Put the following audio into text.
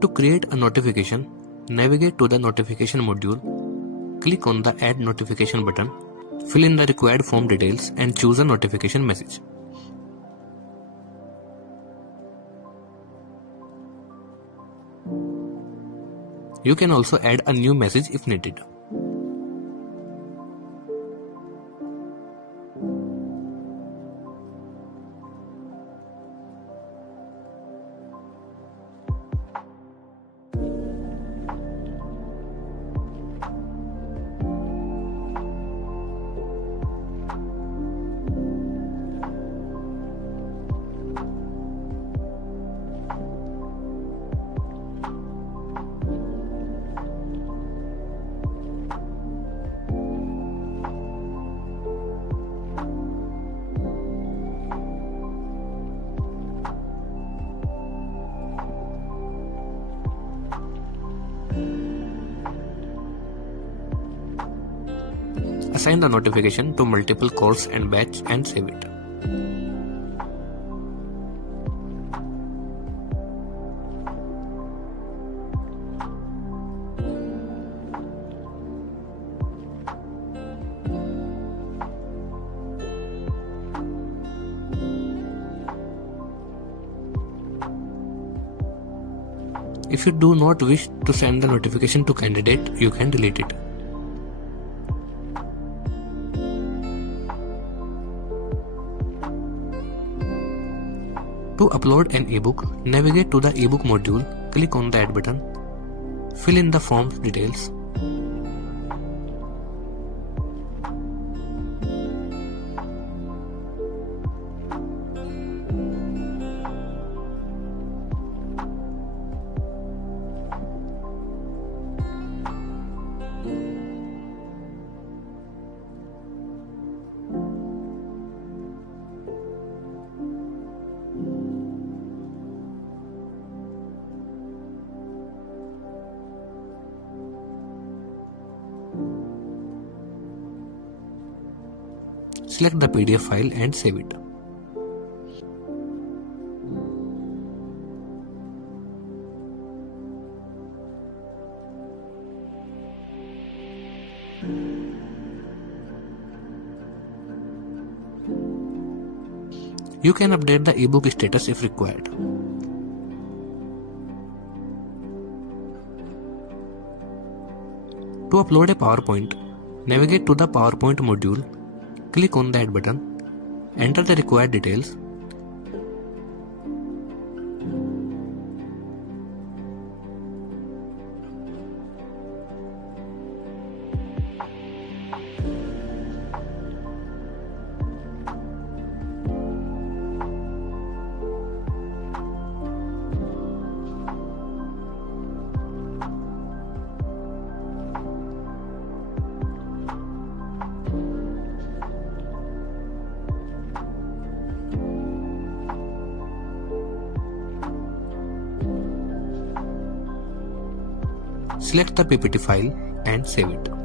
To create a notification, navigate to the notification module, click on the Add Notification button, fill in the required form details and choose a notification message. You can also add a new message if needed. Assign the notification to multiple calls and batch and save it. If you do not wish to send the notification to candidate, you can delete it. To upload an ebook, navigate to the ebook module, click on the Add button, fill in the form details. Select the PDF file and save it. You can update the ebook status if required. To upload a PowerPoint, navigate to the PowerPoint module, click on the Add button, enter the required details. Select the PPT file and save it.